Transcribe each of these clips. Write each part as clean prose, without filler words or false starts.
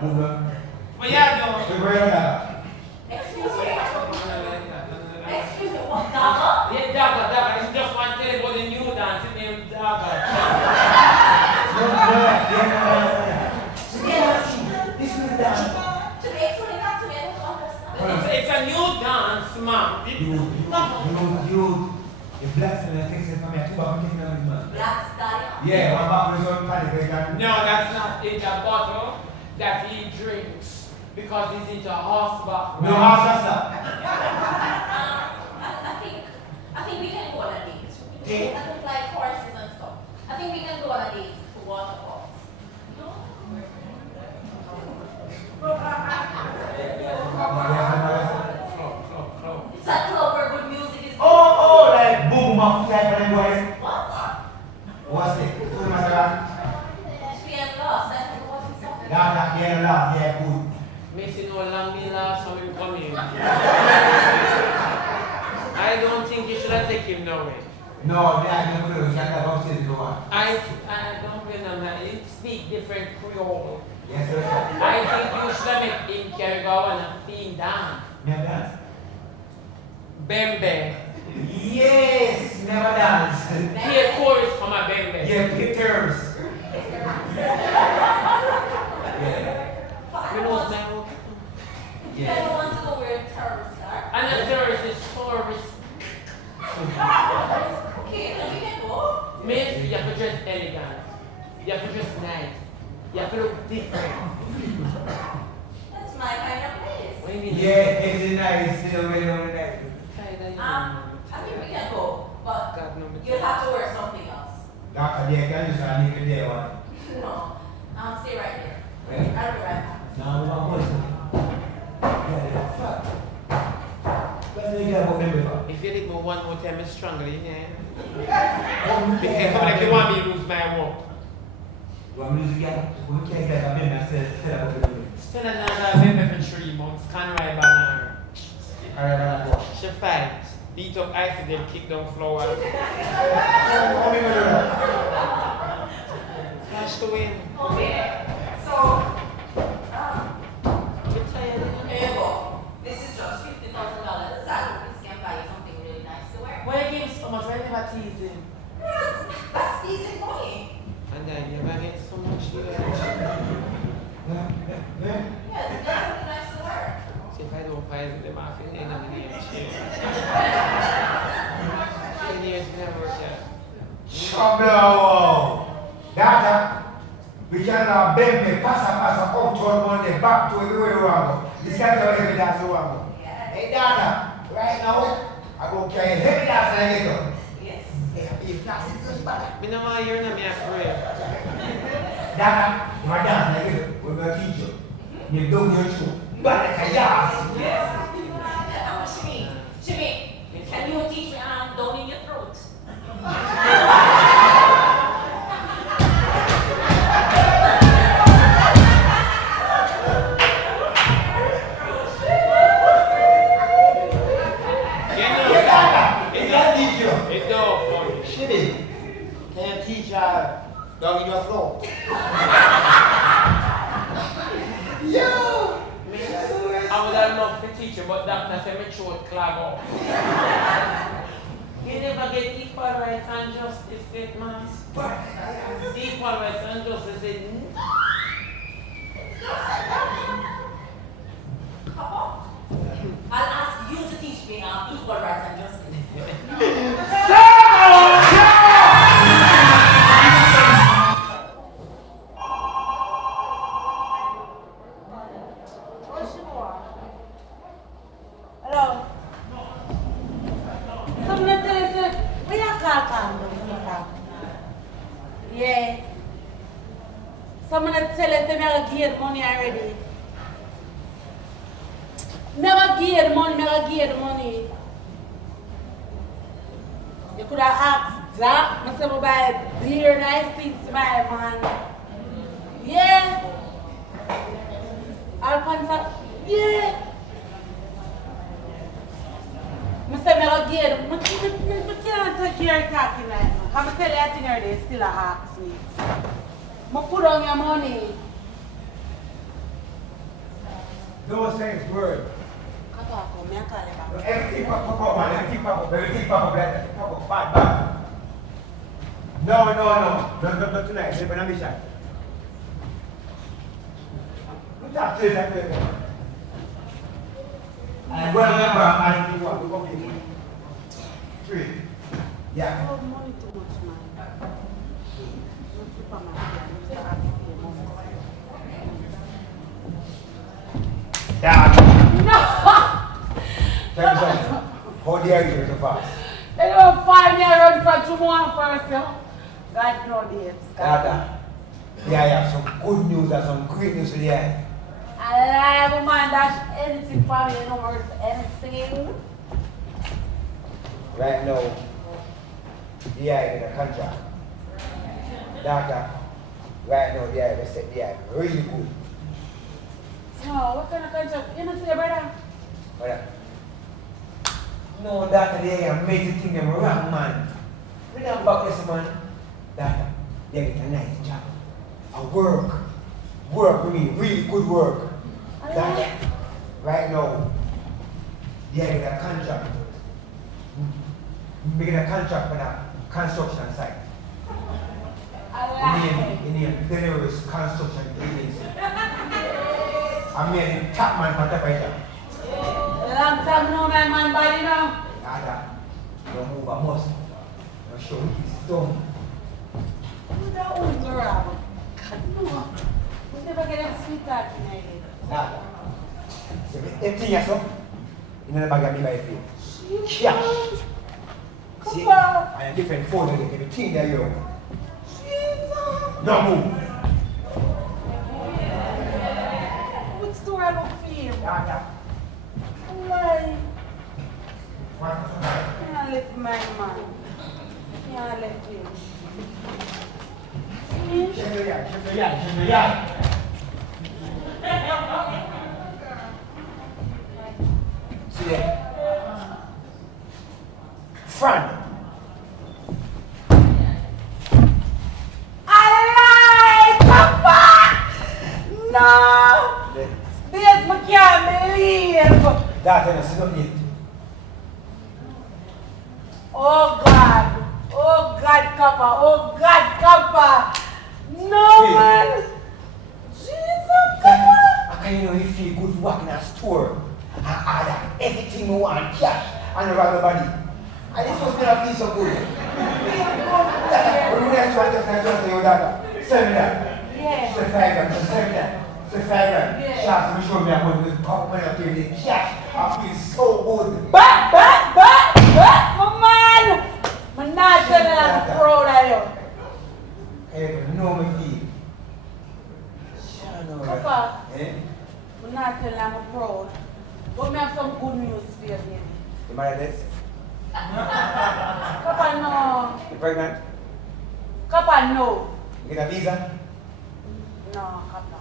What y'all doing? Excuse me. Excuse me, what, Dagger? Yeah, Dagger. It's just one tell about the new dance. It's named Dagger. It's a new dance, ma'am. The blacks and the things that come here, two back in the man. Black Stallion? Yeah, one back with one party. No, that's not. It's a bottle that he drinks because he's into horseback. No horse, I think we can go on a date. I don't like horses and stuff. I think we can go on a date to waterfalls. No? It's a club where good music is. Oh, like boom, off type of boy. What? What's it? She ain't lost. That's what he's talking about. Yeah, good. Missing no long me last time him come in. I don't think you should have taken him nowhere. No, I don't know. You can't go upstairs if you want. I don't remember. He speak different Creole. Yes, sir. I think you should have made him carry go and theme dance. Never dance. Bembe. Yes, never dance. Play a chorus for my bembe. Yeah, pictures. You know what I'm I don't want to go where terrorists are. And the tourist is tourist. Okay, then we can go. Means you have to dress elegant. You have to dress nice. You have to look different. That's my kind of place. What do you mean? Yeah, it's nice. Still waiting on the next. I think we can go, but God, no, you'll have to wear something else. Doctor, yeah, can you say I need to do one? No, stay right there. Where? I'll be right back. No, I'm not going to. Fuck. What do you got about me before? If you leave me one more time, I'm stronger in here. Because come like you want me to lose my walk. You want music again? We can't get a baby still about the baby. Still another baby for 3 months. Can't ride banana. Alright, I'm going. She fight. Beat up ice and then kick down flowers. Flash the wind. Okay, so, You're tired. here you go. This is just $50,000. That can buy you something really nice to wear. Why you give so much? Why you never tease him? That's easy for me. And then you never get so much to it. Yes, that's something nice to wear. See if I don't find them off in the end of the day. 10 years never work out. Shablo! Data, we can baby pass out on Monday back to everywhere we want. This guy tell heavy dance we want. Hey Data, right now, I go carry heavy dance and I get up. Yes. If not, it's just bad. Me no want hear them, I'm afraid. Data, my dance and I get up. We're going to teach you. You don't your shoe. But like a yas. Yes. Shimmy, can you teach me down in your throat? It's all funny. Shibby, can you teach her down in your throat? Yo! I would have loved to teach you, but doctor said my throat clog up. You never get equal rights and justice, said man. Equal rights and justice, said I'll ask you to teach me equal rights and justice. Hello. Someone tell us, we are calm. Yeah. Someone tell us they never get money already. Never get money. You could have asked that. I said, buy beer, nice things to buy, man. Yeah. Alphonse, yeah. I said, I can't touch your talking right now. Come tell you, I think they still ask me. I put on your money. Don't say it's word. Cut off, me and call you back. Everything pop up, man. Everything pop up like that. Pop up, bad. No. Not tonight. It's an ambition. Look at this. And well, remember, I think what we go big. 3. Yeah. Oh, money too much, man. No superman, yeah. Mr. Asking money. Yeah. No! Tell me something. How dare you so fast? They don't find me around for 2 months first, you know? God no dates. Dada. Yeah, I have some good news and some great news for the end. I like a man that's anything for me, you know, worth anything. Right now, yeah, in a contract. Dada. Right now, yeah, they said, yeah, really good. No, what kind of contract? You know, see your brother? Brother. No, Dada, they are amazing thing, them wrong, man. We don't back this, man. Dada, they get a nice job. A work with me, really good work. Dada, right now, yeah, get a contract. We get a contract for that construction site. In the Delaware Construction Agency. I'm the top man for the fighter. Long time no man body now. Dada, don't move a muscle. Don't show his thumb. Who's that old girl? No. We never get a sweetheart in my head. Dada. So empty yourself. You know the bag of me by feet. Cash. See, Papa. and a different phone, everything that you own. Jesus. No move. What story I look for you? Dada. Why? What? Can't lift my man. Can't lift him. Shebada. See there? Front. No! This I can't believe! That's it, don't need. Oh God! Oh God, Kappa! Oh God, Kappa! No Feel. man! Jesus, Kappa! I can, you know, you feel good working at a store. And order everything you want, cash, and around the body. And this was gonna feel so good. When you next one, just say, your dada, send me that. Yeah. Say 5 grand, send me that. Say 5 grand. Yeah. Shots, you show me I'm going to pop money up here with cash. I feel so good. But, my man! I'm not telling you I'm proud of you. I even know me feel. Shut up. Papa. Eh? I'm not telling you I'm proud. But me have some good news for you, baby. You married this? Papa, no. You pregnant? Papa, no. You get a visa? No, Papa.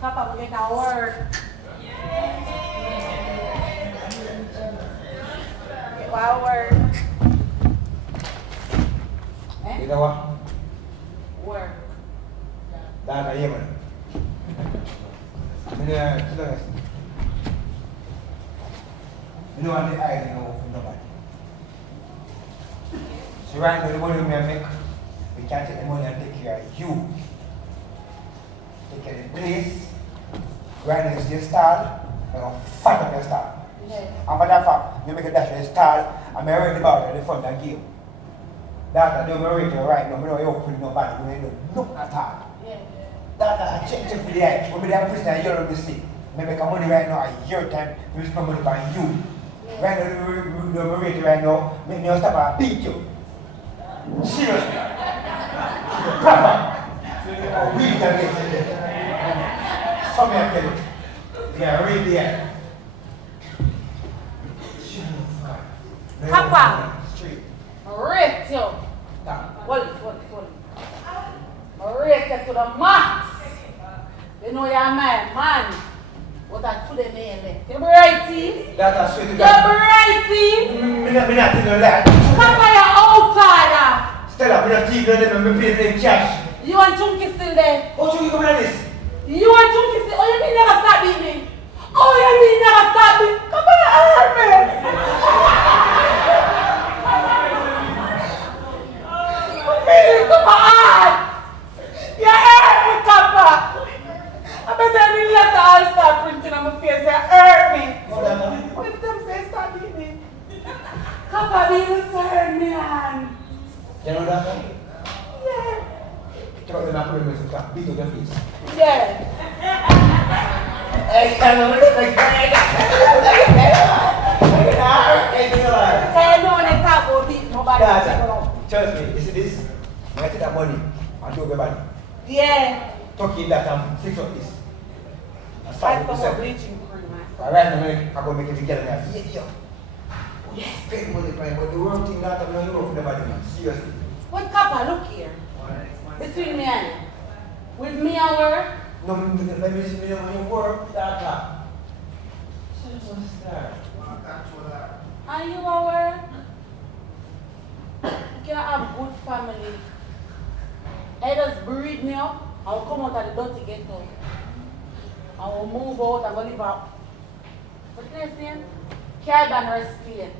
Papa, we get a word. Get a word. Eh? You know what? Word. Dada, yeah, man. You know what the I don't know from nobody. So right now the money we make, we can't take the money and take care of you. Take care of the place. Right now it's your stall, we're going to fight up your stall. Yeah. And for that fact, you make a dash of the stall and I ready about it at the front of the game. That I don't rate you right now, I don't open nobody, we don't look at all. Yeah. That I check for the eye. When we have prison a year of the state. I make money right now a year time, we spend money by you. Right now, the rate right now, make me stop and beat you. Seriously. Proper. Oh, really can get it. Something I tell you. Yeah, right there. Papa. Straight. Rate you. Down. Hold it. Rate you to the max. You know you're my man. What I put in there. You brighty. That I swear to You God. brighty. Me not telling you that. Papa, you're outside. Stella, me not telling you that. Me pay the cash. You and Chunky still there? How should you come like this? You want to say, oh, you mean never stop beating me? Oh, you mean never stop me? Come on, hurt me. Really, come on. You hurt me, Kappa. I better really let the all start printing on my face. You hurt me. What if them say stop beating me? Kappa, be return me, man. You know that? Yeah. Tell them I'm putting myself beat on your face. Yeah. Hey, tell them it's like that. Hey, no one talk about it. Nobody. Trust me, you see this? I take that money and do everybody. Yeah. Tuck in that and fix up this. And I start with thought yourself. bleaching cream. Alright, I'm going to make it together now. Yeah. Yes, spend money, but the wrong thing that I'm not for nobody, man. Seriously. What Kappa, look here. Between me and you. With me and work. No, let me see me when you work. That. And you are work. You can have good family. I just breed me up. I'll come out of the dirty ghetto. I will move out and go live out. What's the name? Cabin Estate.